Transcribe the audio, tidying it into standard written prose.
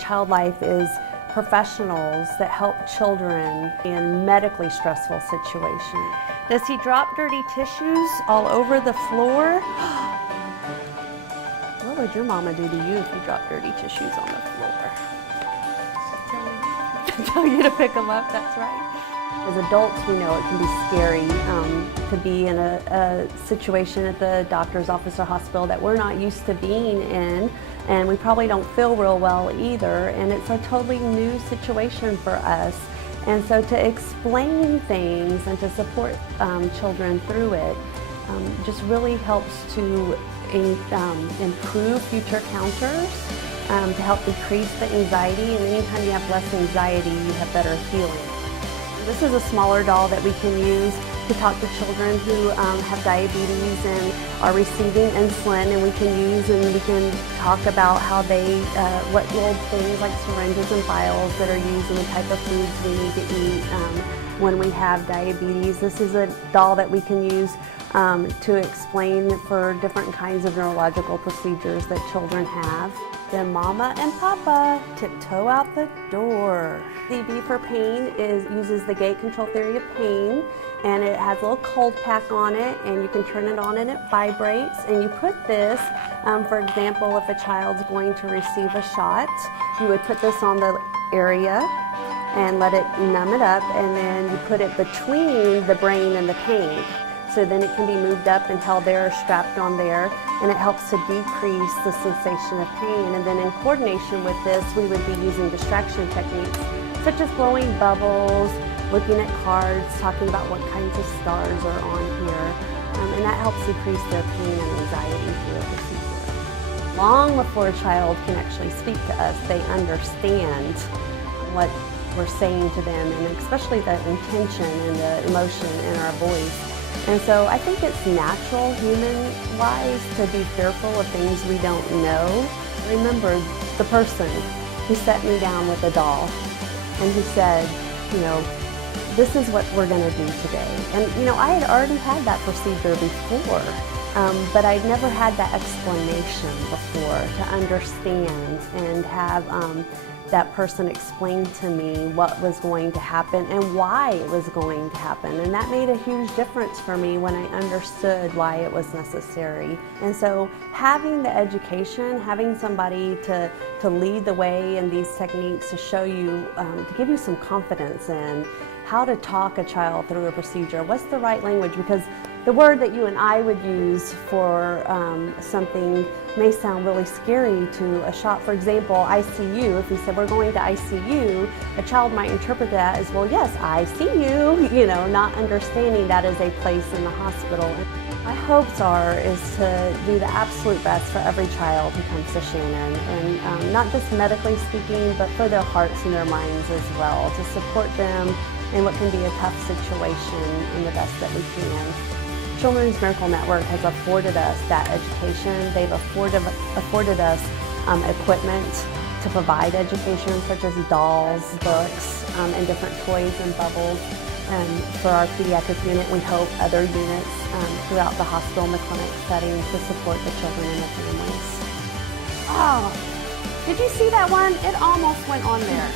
Child Life is professionals that help children in medically stressful situations. Does he drop dirty tissues all over the floor? What would your mama do to you if you dropped dirty tissues on the floor? Tell you to pick them up, that's right. As adults, we know it can be scary to be in a situation at the doctor's office or hospital that we're not used to being in, and we probably don't feel real well either, and it's a totally new situation for us. And so to explain things and to support children through it just really helps to improve future encounters, to help decrease the anxiety, and anytime you have less anxiety, you have better healing. This is a smaller doll that we can use to talk to children who have diabetes and are receiving insulin, and we can talk about how they, what little things like syringes and vials that are used and the type of foods we need to eat when we have diabetes. This is a doll that we can use to explain for different kinds of neurological procedures that children have. Then Mama and Papa tiptoe out the door. CB for pain uses the gate control theory of pain, and it has a little cold pack on it, and you can turn it on and it vibrates. And you put this, for example, if a child's going to receive a shot, you would put this on the area and let it numb it up, and then you put it between the brain and the pain. So then it can be moved up and held there or strapped on there, and it helps to decrease the sensation of pain. And then in coordination with this, we would be using distraction techniques, such as blowing bubbles, looking at cards, talking about what kinds of stars are on here, and that helps decrease their pain and anxiety through the procedure. Long before a child can actually speak to us, they understand what we're saying to them, and especially the intention and the emotion in our voice. And so I think it's natural, human-wise, to be fearful of things we don't know. Remember the person who set me down with a doll and who said, this is what we're going to do today. And I had already had that procedure before, but I'd never had that explanation before to understand and have that person explained to me what was going to happen and why it was going to happen. And that made a huge difference for me when I understood why it was necessary. And so having the education, having somebody to lead the way in these techniques, to show you, to give you some confidence in how to talk a child through a procedure, what's the right language, because the word that you and I would use for something may sound really scary to a shot. For example, ICU, if we said we're going to ICU, a child might interpret that as, well, yes, I see you, not understanding that as a place in the hospital. My hopes is to do the absolute best for every child who comes to Shannon, and not just medically speaking, but for their hearts and their minds as well, to support them in what can be a tough situation in the best that we can. Children's Miracle Network has afforded us that education. They've afforded us equipment to provide education, such as dolls, books, and different toys and bubbles. And for our pediatric unit, we hope other units throughout the hospital and the clinic setting to support the children and their families. Oh, did you see that one? It almost went on there.